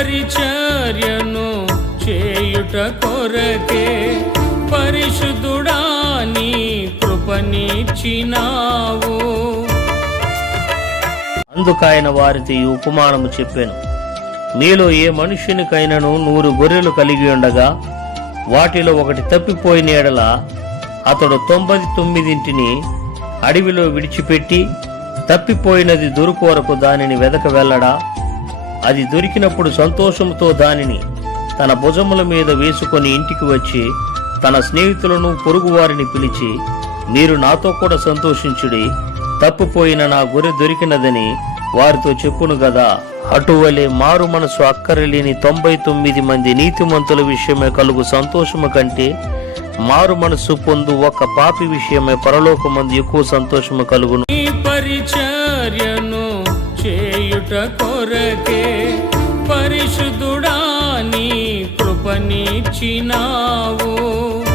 పరిచర్యను చేయుట కొరకే పరిశుద్ధుడా నీ కృపనిచ్చినావు. అందుకాయన వారితో ఈ ఉపమానము చెప్పాను. మీలో ఏ మనుష్యునికైనను నూరు గొర్రెలు కలిగి ఉండగా వాటిలో ఒకటి తప్పిపోయిన ఎడల అతడు తొంభై తొమ్మిదింటిని అడవిలో విడిచిపెట్టి తప్పిపోయినది దొరుకొరకు దానిని వెదక వెళ్ళడా? అది దొరికినప్పుడు సంతోషంతో దానిని తన భుజముల మీద వేసుకొని ఇంటికి వచ్చి తన స్నేహితులను పొరుగువారిని పిలిచి మీరు నాతో కూడా సంతోషించుడి తప్పుపోయిన నా గొర్రె దొరికినదని వారితో చెప్పును గదా. అటువలే మారు మనసు అక్కరలేని తొంభై తొమ్మిది మంది నీతిమంతుల విషయమే కలుగు సంతోషము కంటే మారు మనసు పొందు ఒక పాపి విషయమే పరలోకమందు ఎక్కువ సంతోషము కలుగును. పరిచర్యను చేయుట కొరకే పరిశుద్ధుడా